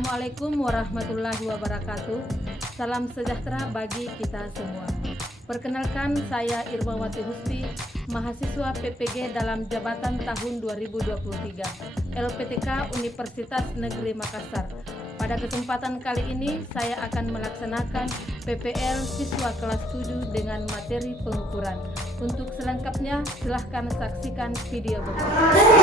Assalamualaikum warahmatullahi wabarakatuh. Salam sejahtera bagi kita semua. Perkenalkan, saya Irmawati Husni, mahasiswa PPG dalam jabatan tahun 2023, LPTK Universitas Negeri Makassar. Pada kesempatan kali ini, saya akan melaksanakan PPL siswa kelas 7 dengan materi pengukuran. Untuk selengkapnya, silahkan saksikan video berikut.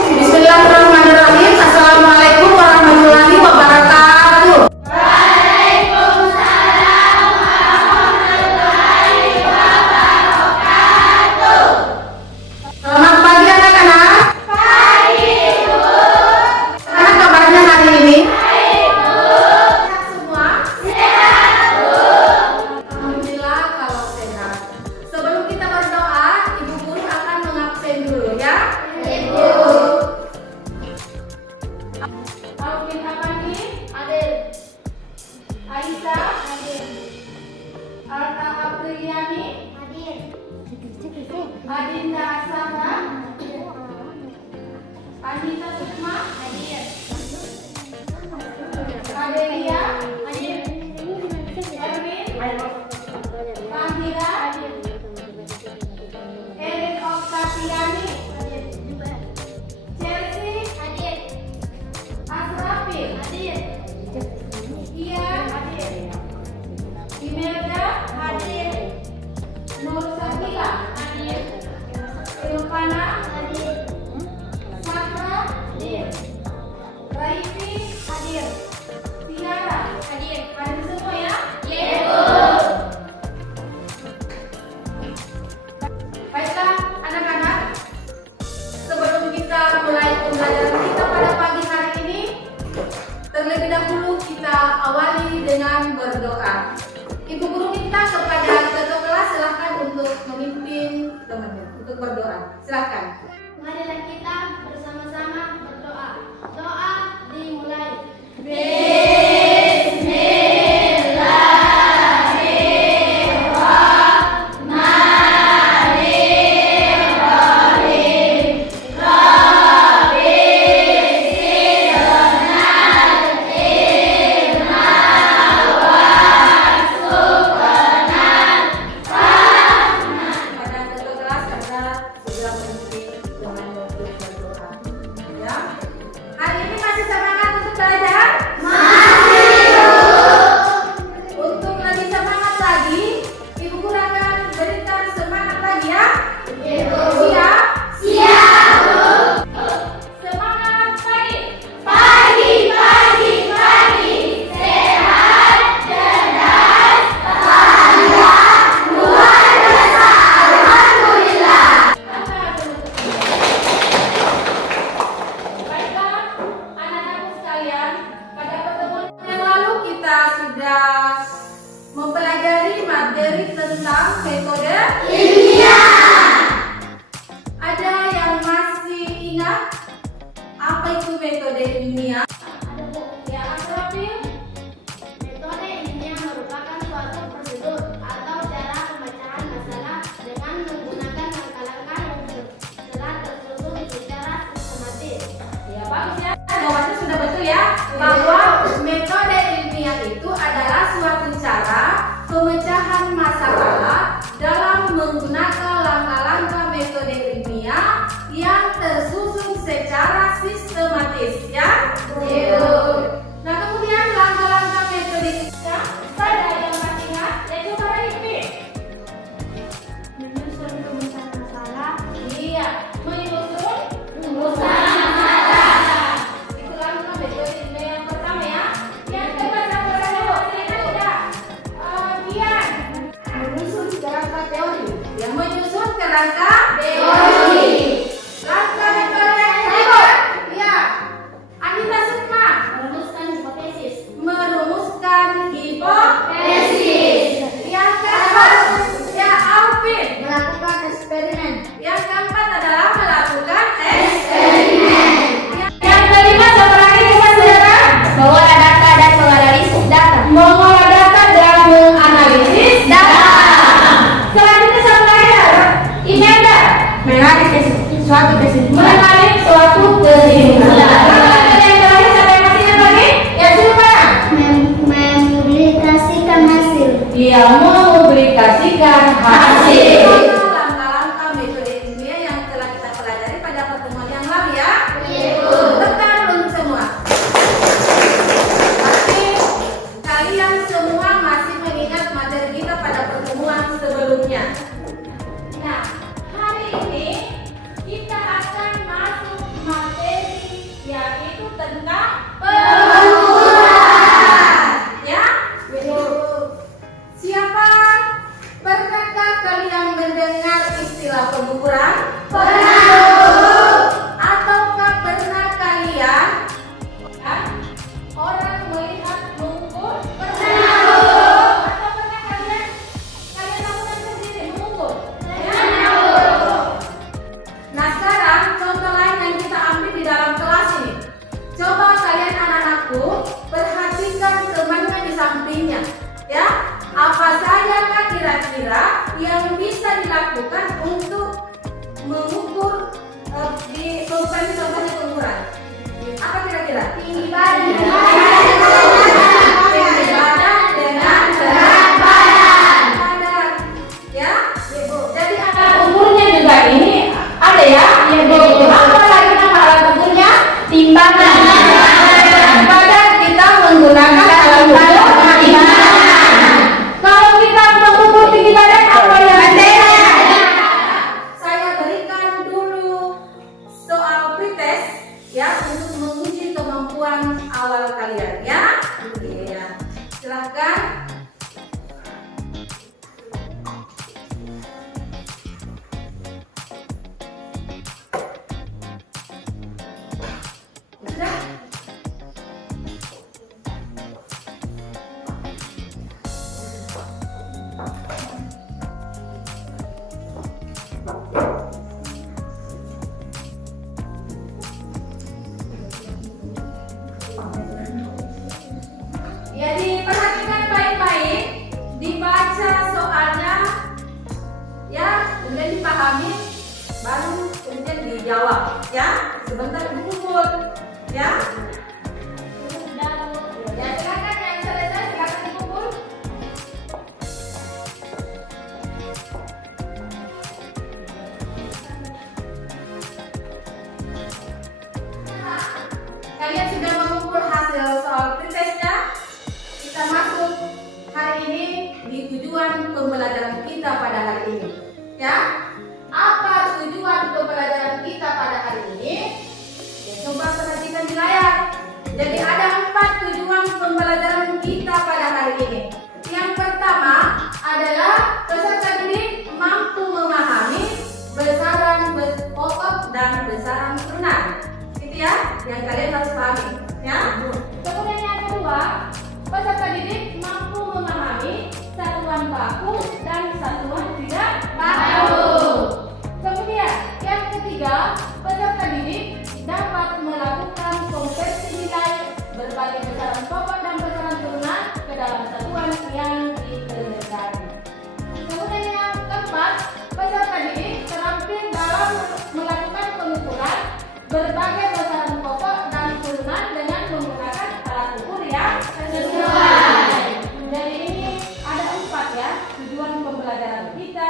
Bismillahirrahmanirrahim. Assalamualaikum warahmatullahi wabarakatuh. Waalaikumsalam warahmatullahi wabarakatuh. Selamat pagi anak-anak. Pagi, Bu. Gimana kabarnya hari ini? Baik, Bu. Sehat semua? Sehat, Bu. Alhamdulillah kalau sehat. Sebelum kita berdoa, Ibu Guru akan mengabsen dulu ya. Ibu. Alvin Apandi, Hadir. Aisyah, Hadir. Alta Apriliani, Hadir. Adinda Aksana, Anita Sukma, Hadir. Adelia, Hadir. Erwin, Pandira, Erin Oktaviani, Chelsea, Hadir. Asrafil, Hadir. Ian, Imelda, Hadir. Nur Sakila, Hadir. Ilvana, Hadir. Sakra, Hadir. Raifi, Hadir. Tiara, Hadir. hadir semua ya. Iya, Bu. Baiklah anak-anak, sebelum kita mulai pembelajaran kita pada pagi hari ini, terlebih dahulu kita awali dengan berdoa. Ibu Guru minta kepada ketua kelas silahkan untuk memimpin temannya untuk berdoa. Silahkan. Marilah kita bersama-sama berdoa. Doa dimulai. Pada ketua kelas adalah segera memimpin dengan untuk berdoa. Ya. Hari ini masih semangat untuk belajar? Untuk lebih semangat lagi, Ibu Guru akan berikan semangat lagi ya. Siap? Semangat pagi. Pagi, pagi, pagi. Sehat, cerdas, bangga, luar biasa. Alhamdulillah. Baiklah, anak-anakku sekalian, pada pertemuan yang lalu kita sudah mempelajari materi tentang metode Ilmiah. Ada yang masih ingat apa itu metode ilmiah? Ya, Asrafil. Metode ilmiah merupakan suatu prosedur atau cara pemecahan masalah dengan menggunakan langkah-langkah yang telah tersusun secara sistematis. Ya, bagus ya. Jawabannya sudah betul ya. Bahwa metode ilmiah itu adalah suatu cara pemecahan masalah dalam menggunakan langkah-langkah metode ilmiah yang tersusun secara sistematis ya. Nah, kemudian langkah-langkah metode ilmiah pada yang masih ingat yaitu para repeat. Menyusun pemecahan masalah. Iya, menyusun Pemecahan masalah. itu langkah metode ilmiah yang pertama ya. Yang kedua siapa dulu? Silakan udah. Kian. Menyusun kerangka teori. Yang menyusun kerangka Teori. langkah metode yang kedua. Iya. Anita Sukma Merumuskan hipotesis. merumuskan hipotesis. Yang keempat ya Alvin. Melakukan eksperimen. Yang keempat adalah melakukan Eksperimen. Yang kelima siapa lagi kita saudara? Mengolah data dan menganalisis data. Mengolah data dan menganalisis data. Selanjutnya siapa lagi? Imelda. yang mempublikasikan hasil. Langkah-langkah metode ilmiah yang telah kita pelajari pada pertemuan yang lalu ya. Tekan untuk semua. Pasti kalian semua masih mengingat materi kita pada pertemuan sebelumnya. Nah, hari ini kita akan masuk materi yaitu tentang Ya? Siapa? Pernahkah kalian mendengar istilah pengukuran? Ataukah pernah kalian orang melihat mengukur? Atau pernah kalian lakukan sendiri mengukur? Nah sekarang contoh lain yang kita ambil di dalam kelas ini. Coba kalian anak-anakku perhatikan temannya di sampingnya, ya. Apa saja kira-kira yang bisa dilakukan untuk mengukur di contohnya pengukuran? Apa kira-kira? Tinggi badan. Tinggi badan dengan berat badan. Ya. Jadi alat Ukurnya juga ini ada ya? Apa lagi nama alat ukurnya? Timbangan. pada kita menggunakan alat ukur timbangan. Kalau kita mengukur tinggi badan apa ya? Saya berikan dulu soal pretest ya untuk menguji kemampuan awal kalian ya. Iya. Silahkan. Sudah? Jadi perhatikan baik-baik, dibaca soalnya, ya, kemudian dipahami, baru kemudian dijawab, ya. Sebentar dipukul, ya. Ya silakan yang selesai silakan dipukul. Kalian sudah mengukur hasil soal pretestnya. Kita masuk hari ini di tujuan pembelajaran kita pada hari ini. Ya, apa tujuan pembelajaran kita pada hari ini? Ya, coba perhatikan di layar. Jadi ada 4 tujuan pembelajaran kita pada hari ini. Yang pertama adalah peserta didik mampu memahami besaran pokok dan besaran turunan. Itu ya, yang kalian harus pahami. Ya. Kemudian yang kedua, peserta didik mampu memahami satuan baku dan satuan tidak baku. Kemudian yang ketiga, peserta didik dapat melakukan konversi nilai berbagai besaran pokok dan besaran turunan ke dalam satuan yang dikehendaki. Kemudian yang keempat, peserta didik terampil dalam melakukan pengukuran berbagai besaran pokok dan turunan dengan menggunakan alat ukur yang sesuai. Jadi ini ada 4 ya tujuan pembelajaran kita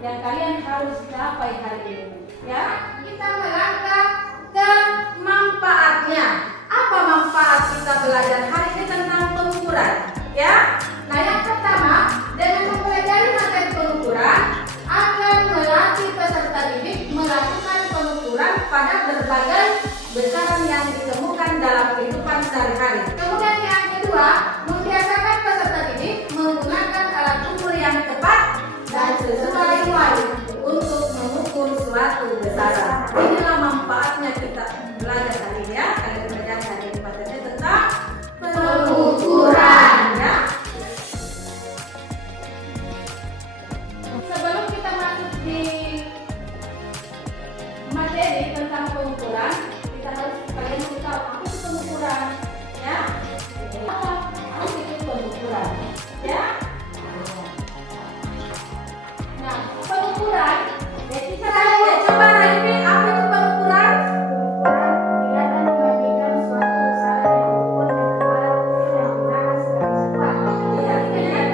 yang kalian harus capai hari ini. Ya, kita melangkah ke manfaatnya. Apa manfaat kita belajar hari ini tentang pengukuran? Ya. Nah, yang pertama, dengan mempelajari materi pengukuran akan melatih peserta didik melakukan pengukuran pada berbagai besaran yang ditemukan dalam kehidupan sehari-hari. Kemudian yang kedua, membiasakan peserta didik menggunakan alat ukur yang tepat dan sesuai untuk mengukur suatu besaran. Inilah manfaatnya kita belajar hari ini ya. Kalian belajar hari ini materinya tentang pengukuran ya. Sebelum kita masuk di materi tentang pengukuran, kita harus kalian harus tahu apa itu pengukuran, ya. Apa itu pengukuran, ya. Nah, pengukuran, jadi Saya coba Raimi, apa itu pengukuran? Kelihatan membandingkan suatu besaran yang diukur dengan alat ukur yang digunakan sebagai satuan. Iya, ini ya.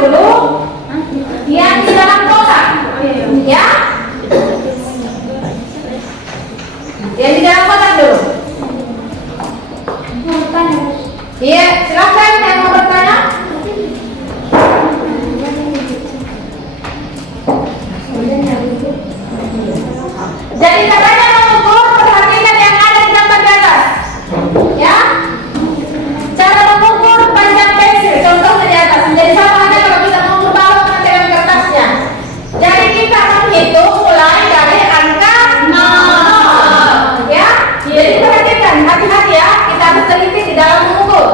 dulu yang di dalam kotak, ya. Yang di dalam kotak dulu. Iya, silakan yang mau bertanya. Jadi caranya mengukur, perhatikan yang ada di gambar di atas, ya. Cara mengukur panjang pensil, contohnya di atas. Jadi sama aja kalau kita mengukur balok dengan kertasnya. Jadi kita menghitung mulai dari angka 0, ya. Jadi perhatikan, hati-hati ya. Kita harus teliti di dalam mengukur.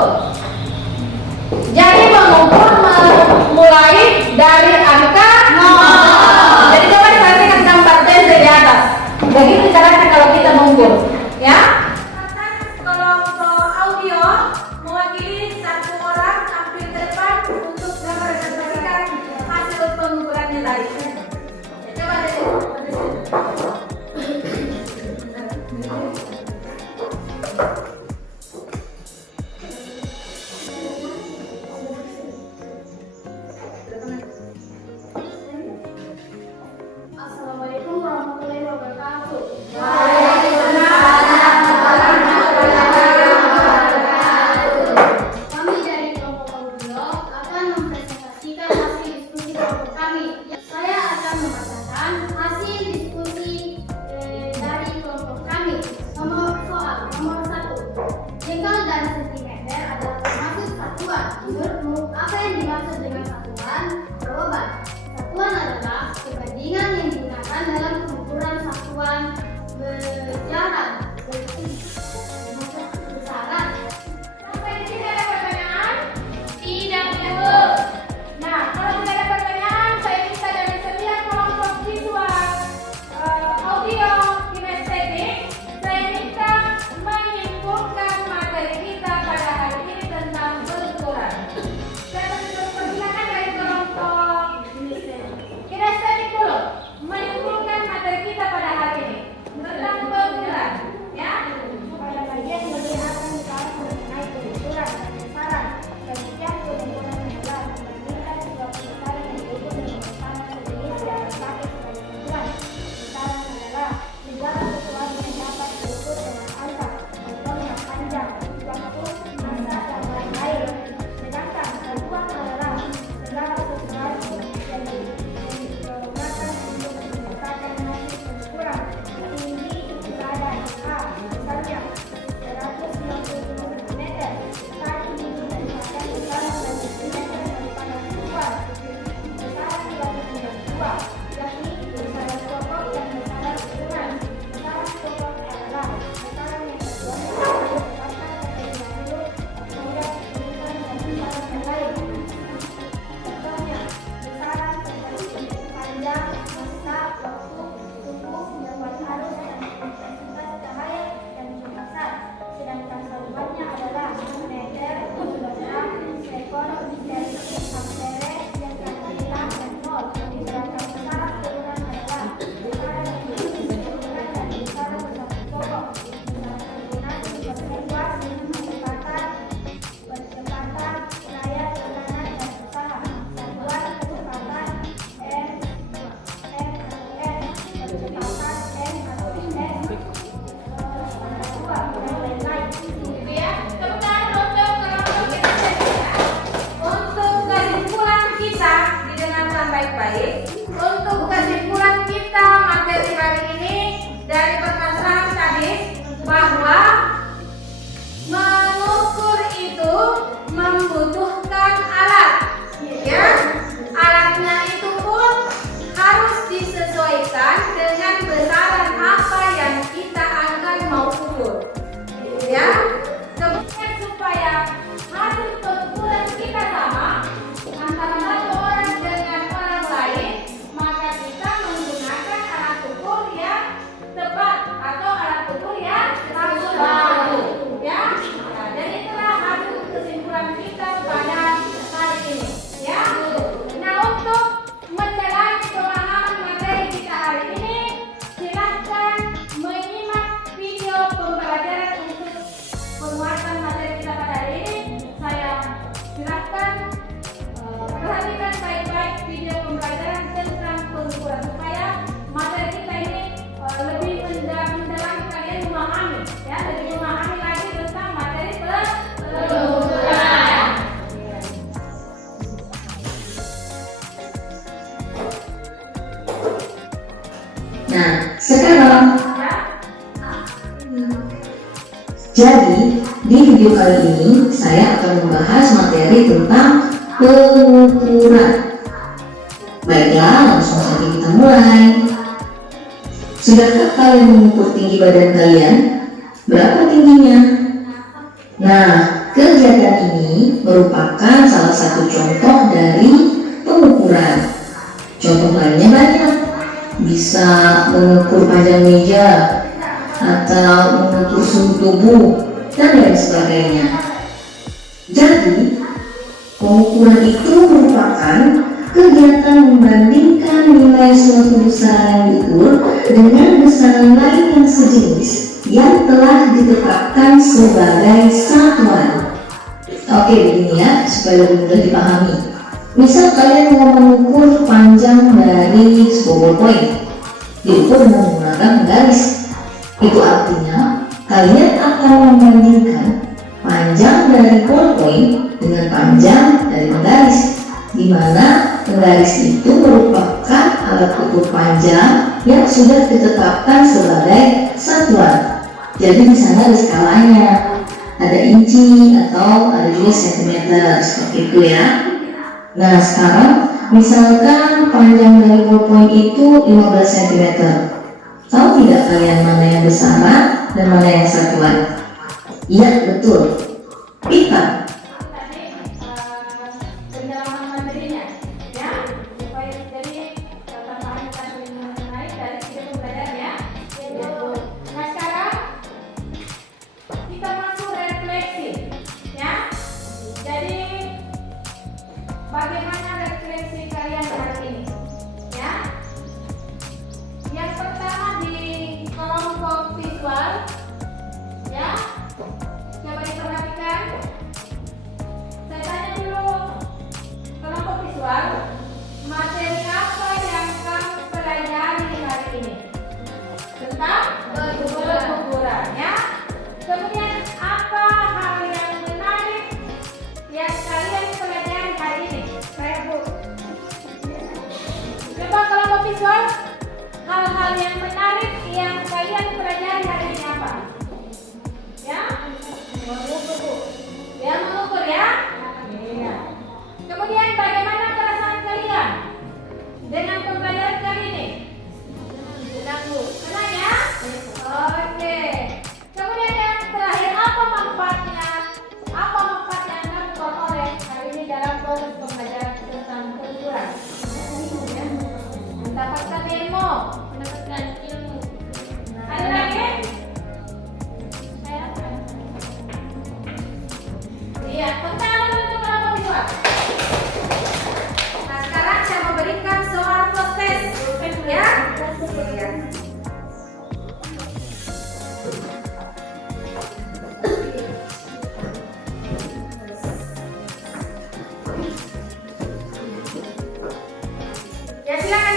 Jadi mengukur mulai dari angka 0. Jadi coba diperhatikan gambar pensil di atas. Begitu caranya kalau kita mengukur, ya. Kelompok audio mewakili satu orang tampil ke depan untuk mempresentasikan hasil pengukurannya tadi. Coba deh. Assalamualaikum warahmatullahi wabarakatuh. Kami dari kelompok audio akan mempresentasikan hasil diskusi kelompok kami. Saya akan membacakan hasil diskusi dari kelompok kami. Nomor 1. Jengkal dan sentimeter adalah termasuk satuan. Menurutmu, apa yang dimaksud dengan satuan? Jawaban. Satuan adalah perbandingan yang digunakan dalam pengukuran satuan besaran. Sampai di sini ada pertanyaan? Tidak, Bu. Nah, kalau tidak ada pertanyaan, saya minta dari setiap kelompok siswa audio kinestetik, saya minta menyimpulkan materi kita pada hari ini tentang pengukuran. Saya persilakan dari kelompok kinestetik dulu menyimpulkan materi kita pada hari ini tentang pengukuran, ya. Pada bagian ini akan dibahas mengenai pengukuran dan besaran. Penelitian pengukuran adalah membandingkan sebuah besaran yang diukur dengan besaran sejenis yang dipakai sebagai ukuran. Besaran adalah segala sesuatu yang dapat diukur dengan angka, contohnya panjang, waktu, masa, dan lain-lain. Sedangkan satuan adalah segala sesuatu yang digunakan untuk menyatakan hasil pengukuran. Tinggi badan A, misalnya 190 cm, kaki daripada besaran dan sentimeter daripada satuan. Besaran tidak punya dua, yakni besaran pokok dan besaran ukuran. Besaran pokok adalah besaran yang terjadi berdasarkan kategori dahulu, kemudian ukuran dan besaran yang lain. Contohnya, besaran seperti panjang, masa, waktu, suhu, jangkauan arus, dan intensitas cahaya dan kemasan. Sedangkan satuannya adalah meter, kilogram, sekon, dari ampere, kilogram, dan mol. Sedangkan besaran ukuran adalah besaran yang diukur dan besaran bersatu pokok. Besaran penggunaan seperti luas, kecepatan, daya, tekanan, dan usaha. Satuan kecepatan M atau N, kecepatan M atau S, dan lain-lain. Gitu ya. Tepuk tangan untuk kelompok kinestetik. Untuk kesimpulan kita, didengarkan baik-baik. Untuk kesimpulan kita materi hari ini dari permasalahan tadi bahwa mengukur itu membutuhkan alat, ya. Alatnya itu pun harus disesuaikan dengan besaran apa yang kita akan mau ukur, ya. Kemudian supaya hasil pengukuran kita sama antara satu orang dengan orang lain, Nah, sekarang jadi di video kali ini saya akan membahas materi tentang pengukuran. Baiklah, langsung saja kita mulai. Sudahkah kalian mengukur tinggi badan kalian? Berapa tingginya? Nah, kegiatan ini merupakan salah satu contoh dari pengukuran. Contoh lainnya banyak. Bisa mengukur panjang meja atau mengukur suhu tubuh dan lain sebagainya. Jadi, pengukuran itu merupakan kegiatan membandingkan nilai suatu besaran yang diukur dengan besaran lain yang sejenis yang telah ditetapkan sebagai satuan. Oke, begini ya, supaya lebih mudah dipahami. Misal kalian mau mengukur panjang dari sebuah ballpoint, diukur dengan menggunakan penggaris. Itu artinya kalian akan membandingkan panjang dari ballpoint dengan panjang dari penggaris, di mana penggaris itu merupakan alat ukur panjang yang sudah ditetapkan sebagai satuan. Jadi di sana ada skalanya, ada inci atau ada juga sentimeter seperti itu ya. Nah, sekarang misalkan panjang dari ballpoint itu 15 cm. Tahu tidak kalian mana yang besaran dan mana yang satuan? Iya, betul. Pita. Pendalaman materinya, ya, supaya jadi tambahan mengenai dari video pembelajaran ya. Nah, sekarang kita masuk refleksi, ya. Jadi bagaimana refleksi kalian hari ini, ya? Yang pertama di kelompok visual, ya. Coba diperhatikan. Saya tanya dulu, kelompok visual, materi apa yang kamu pelajari hari ini? Tentang pengukuran, ya. Kemudian apa hal yang menarik yang kalian pelajari hari ini? Saya Bu. Coba kelompok visual, hal-hal yang menarik yang kalian pelajari hari ini apa? Ya, mengukur Bu. Ya, mengukur ya. Iya. Kemudian bagaimana perasaan kalian dengan pembelajaran kali ini? Senang Bu. Senang ya? Oke. Kemudian yang terakhir, apa manfaatnya? Apa manfaat yang kamu peroleh hari ini dalam proses pembelajaran tentang pengukuran? Mendapatkan ilmu. Mendapatkan ilmu. Ada lagi? Iya, pertama untuk kelompok visual. Nah, sekarang saya memberikan soal proses, ya. Iya. Ya, silakan